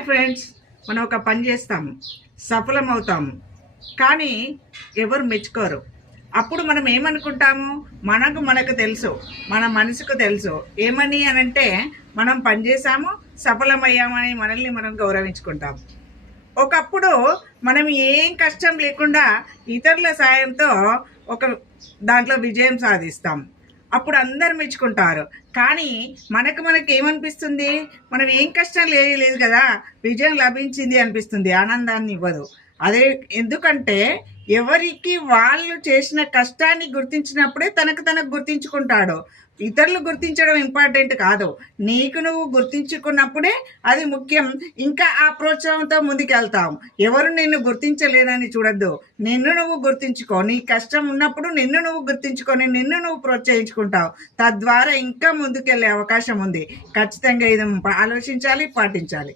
Hi friends, మనం ఒక పని చేస్తాము, సఫలమవుతాము, కానీ ఎవరు మెచ్చుకోరు. అప్పుడు మనం ఏమనుకుంటాము, మనకు తెలుసు, మన మనసుకు తెలుసు ఏమని అనంటే మనం పని చేసాము, సఫలమయ్యామని మనల్ని మనం గౌరవించుకుంటాము. ఒకప్పుడు మనం ఏం కష్టం లేకుండా ఇతరుల సాయంతో ఒక దాంట్లో విజయం సాధిస్తాం. అప్పుడు అందరు మెచ్చుకుంటారు. కానీ మనకు ఏమనిపిస్తుంది, మనం ఏం కష్టం లేదు కదా, విజయం లభించింది అనిపిస్తుంది, ఆనందాన్ని ఇవ్వదు. అదే ఎందుకంటే ఎవరికి వాళ్ళు చేసిన కష్టాన్ని గుర్తించినప్పుడే తనకు గుర్తించుకుంటాడు. ఇతరులు గుర్తించడం ఇంపార్టెంట్ కాదు, నీకు నువ్వు గుర్తించుకున్నప్పుడే అది ముఖ్యం. ఇంకా ఆ ప్రోత్సాహంతో ముందుకెళ్తాం. ఎవరు నిన్ను గుర్తించలేదని చూడొద్దు, నిన్ను నువ్వు గుర్తించుకో. నీ కష్టం ఉన్నప్పుడు నిన్ను నువ్వు గుర్తించుకొని నిన్ను నువ్వు ప్రోత్సహించుకుంటావు. తద్వారా ఇంకా ముందుకెళ్ళే అవకాశం ఉంది. ఖచ్చితంగా ఇది ఆలోచించాలి, పాటించాలి.